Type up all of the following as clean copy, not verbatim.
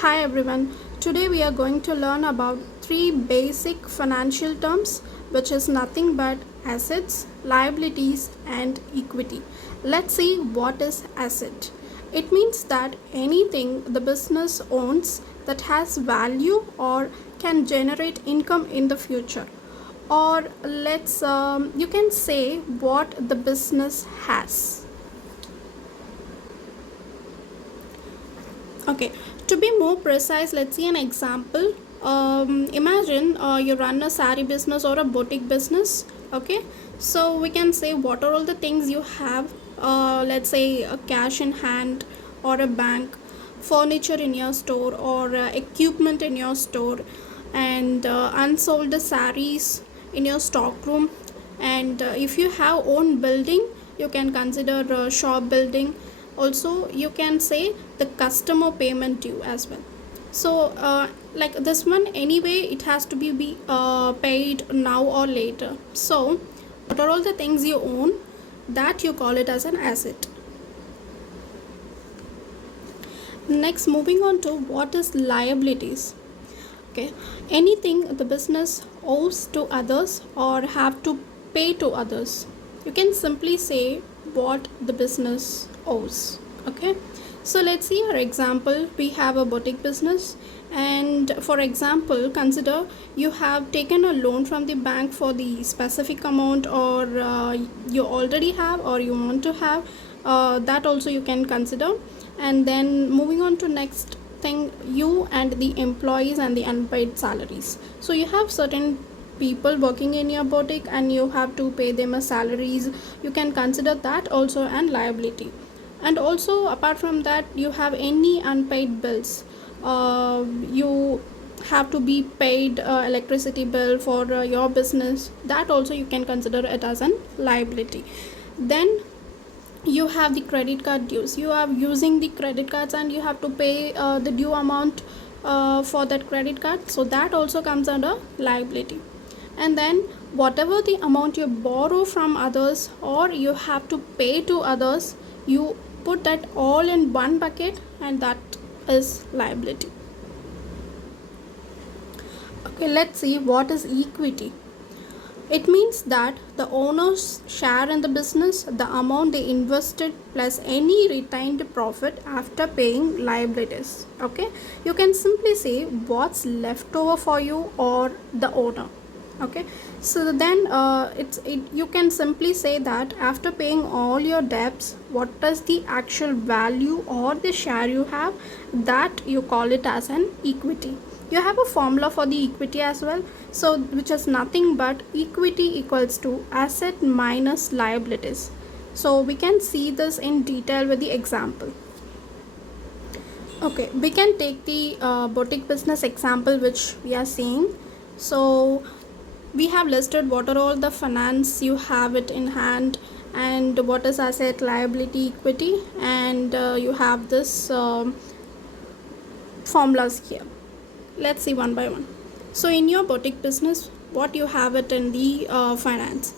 Hi everyone. Today we are going to learn about three basic financial terms, which is nothing but assets, liabilities, and equity. Let's see what is asset. It means that anything the business owns that has value or can generate income in the future. Or you can say what the business has. Okay, to be more precise, let's see an example. Imagine you run a sari business or a boutique business. Okay, so we can say what are all the things you have. Let's say a cash in hand or a bank, furniture in your store or equipment in your store, and unsold saris in your stock room. And if you have own building, you can consider shop building. Also you can say the customer payment due as well. So like this one anyway, it has to be paid now or later. So what are all the things you own that you call it as an asset? Next, moving on to what is liabilities. Okay, anything the business owes to others or have to pay to others. You can simply say what the business owes. Okay, so let's see our example. We have a boutique business, and for example consider you have taken a loan from the bank for the specific amount, or you already have or you want to have, that also you can consider. And then moving on to next thing, you and the employees and the unpaid salaries. So you have certain people working in your boutique and you have to pay them a salaries. You can consider that also an liability. And also apart from that, you have any unpaid bills. You have to be paid electricity bill for your business. That also you can consider it as an liability. Then you have the credit card dues. You are using the credit cards and you have to pay the due amount for that credit card, so that also comes under liability. And then whatever the amount you borrow from others or you have to pay to others, you put that all in one bucket, and that is liability. Okay, let's see what is equity. It means that the owners share in the business the amount they invested plus any retained profit after paying liabilities. Okay, you can simply say what's left over for you or the owner. Okay, so then you can simply say that after paying all your debts, what is the actual value or the share you have, that you call it as an equity. You have a formula for the equity as well, so which is nothing but equity equals to asset minus liabilities. So we can see this in detail with the example. Okay, we can take the boutique business example which we are seeing. So we have listed what are all the finance you have it in hand, and what is asset, liability, equity, and you have this formulas here. Let's see one by one. So in your boutique business, what you have it in the finance,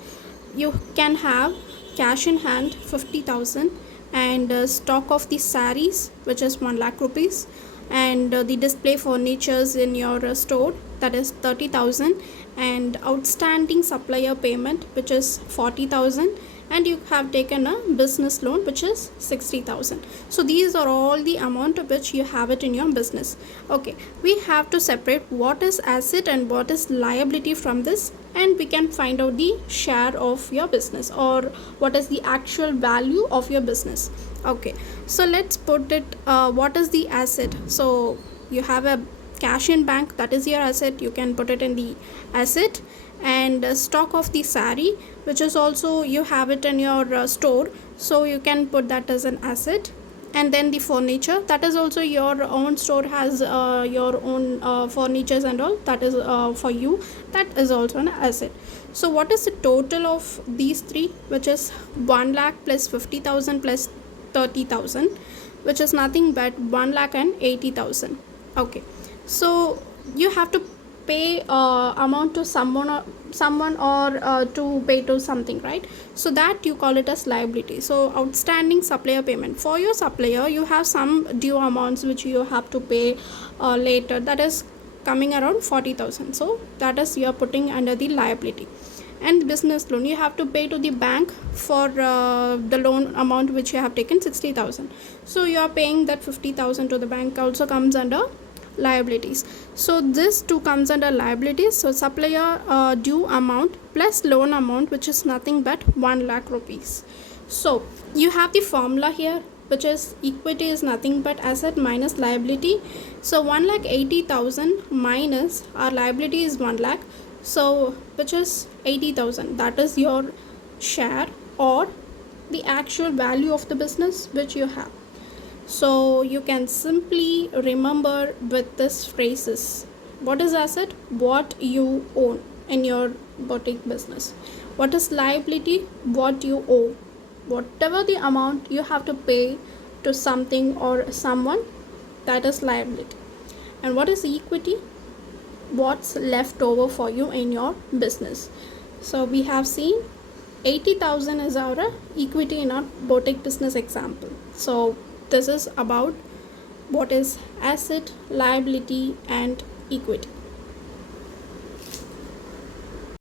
you can have cash in hand 50,000, and stock of the saris which is 1 lakh rupees, and the display furnitures in your store, that is 30,000, and outstanding supplier payment which is 40,000, and you have taken a business loan which is 60,000. So these are all the amount of which you have it in your business. Okay, we have to separate what is asset and what is liability from this, and we can find out the share of your business or what is the actual value of your business. Okay, so let's put it, what is the asset. So you have a cash in bank, that is your asset, you can put it in the asset. And stock of the sari, which is also you have it in your store, so you can put that as an asset. And then the furniture, that is also your own store has your own furnitures and all, that is for you, that is also an asset. So what is the total of these three, which is 1 lakh plus 50,000 plus 30,000, which is nothing but 1 lakh and 80,000. Okay, so you have to pay amount to someone someone or to pay to something, right? So that you call it as liability. So outstanding supplier payment, for your supplier you have some due amounts which you have to pay later, that is coming around 40,000, so that is you are putting under the liability. And business loan, you have to pay to the bank for the loan amount which you have taken 60,000, so you are paying that 50,000 to the bank, also comes under liabilities. So this too comes under liabilities. So supplier due amount plus loan amount, which is nothing but 1 lakh rupees. So you have the formula here, which is equity is nothing but asset minus liability. So 1,80,000 minus our liability is 1 lakh, so which is 80,000, that is your share or the actual value of the business which you have. So you can simply remember with this phrases: what is asset? What you own in your boutique business. What is liability? What you owe. Whatever the amount you have to pay to something or someone, that is liability. And what is equity? What's left over for you in your business. So we have seen 80,000 is our equity in our boutique business example. So this is about what is asset, liability and equity.